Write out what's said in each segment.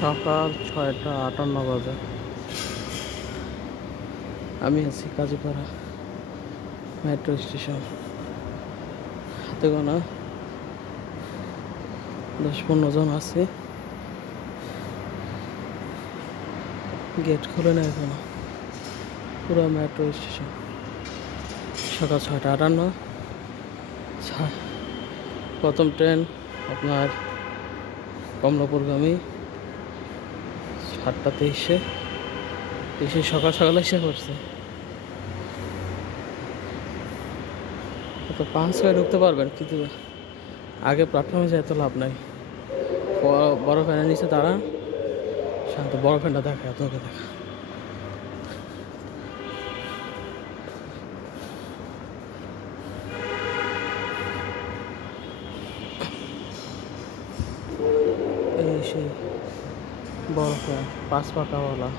সকাল 6টা 58 বাজে। আমি আছি কাজীপাড়া মেট্রো স্টেশন। হাতে গোনা 10-15 জন আছে। গেট খুলে না এখনো। পুরো মেট্রো স্টেশন সকাল 6টা 58। প্রথম ট্রেন আপনার কমলাপুরগামী 7টা 23-এ এসে সকাল সকাল এসে পড়ছে। তো 5টায় ঢুকতে পারবেন, কিন্তু আগে প্ল্যাটফর্মে যেতে লাভ নাই। বড় ফ্যানের নিচে দাঁড়ান, শান্ত বড় ফ্যানটা দেখা আপনাকে দেখা। এই সেই বড় ফ্যান 5 পাকাওয়ালা।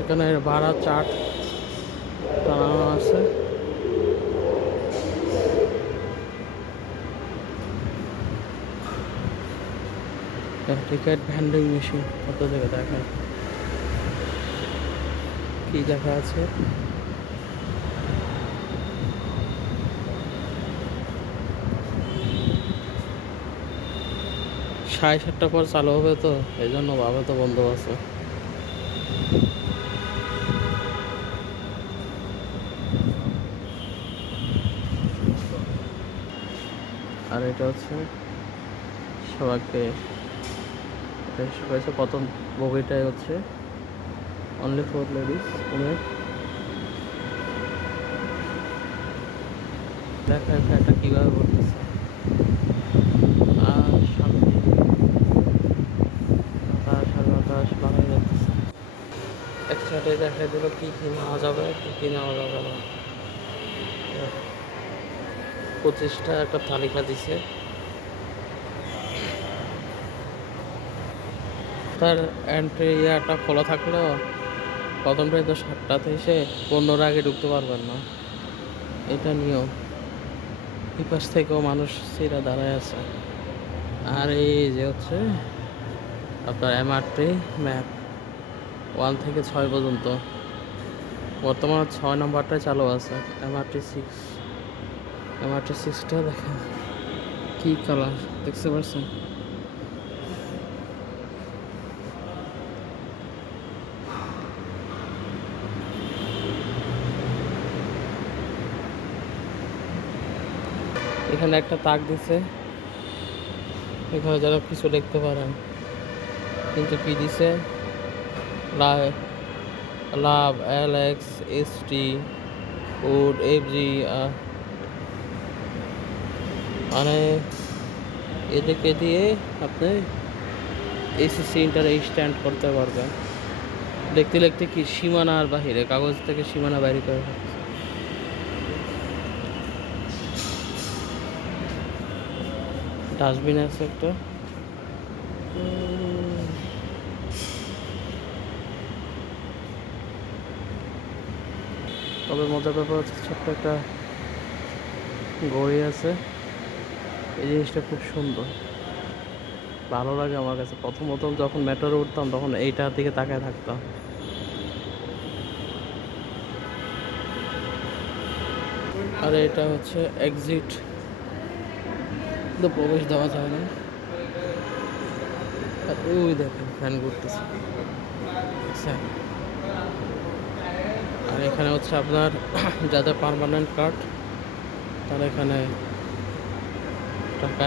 এখানে ভাড়া চার্ট টানানো আছে। টিকিট ভেন্ডিং মেশিন কত জায়গায় দেখেন কি দেখা আছে। সাড়ে 7টার পর চালু হবে, তো এই জন্য ভাবে তো বন্ধ আছে। আর এটা হচ্ছে সবাইকে প্রথম বগিটাই হচ্ছে অনলি ফর লেডিস উমেন। দেখা ফ্যানটা কীভাবে করতেছে। আর সামনে 9টা 9:30 বানাই যাচ্ছে। এক সাইডে দেখা দিল কী কী নেওয়া যাবে, কী কী নেওয়া যাবে না। 25টা একটা তালিকা দিছে। তার এন্ট্রি ইয়ারটা খোলা থাকলেও প্রথমটাই তো 7টাতে এসে 15 আগে ঢুকতে পারবেন না, এটা নিয়ম। এই পাশ থেকেও মানুষ সিরা দাঁড়ায় আছে। আর এই যে হচ্ছে আপনার এমআরটি ম্যাপ 1 থেকে 6 পর্যন্ত। বর্তমানে 6 নম্বরটাই চালু আছে। এমআরটি 6টা দেখেন কি কালার, দেখতে পাচ্ছেন। এখানে একটা তাক দিছে, এখানে যেন কিছু লিখতে পারেন, কিন্তু কি দিছে লাভ LXST উড FG, মানে এদিকে দিয়ে আপনি এসিসি ইন্টারে স্ট্যান্ড করতে পারবেন। লিখতে লিখতে কি সীমানার বাহিরে, কাগজ থেকে সীমানা বাইরে করে ডাস্টবিন আছে একটা। তবে মজার ব্যাপার হচ্ছে ছোট্ট একটা ঘড়ি আছে। এই জিনিসটা খুব সুন্দর, ভালো লাগে আমার কাছে। প্রথম যখন মেট্রোরে উঠতাম তখন এইটার দিকে তাকায় থাকতাম। আর এটা হচ্ছে এক্সিট, তো প্রবেশ দেওয়া যায় না। আর ওই দেখেন ফ্যান ঘুরতেছে। আর এখানে হচ্ছে আপনার যাদের পার্মানেন্ট কার্ড, তারা এখানে টাকা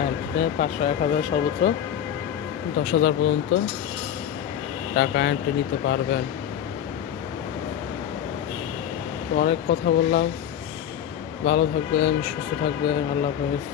500 1000 সর্বোচ্চ 10,000 পর্যন্ত টাকা এন্ট্রি নিতে পারবেন। তো অনেক কথা বললাম, ভালো থাকবেন, সুস্থ থাকবেন, আল্লাহ হাফেজ।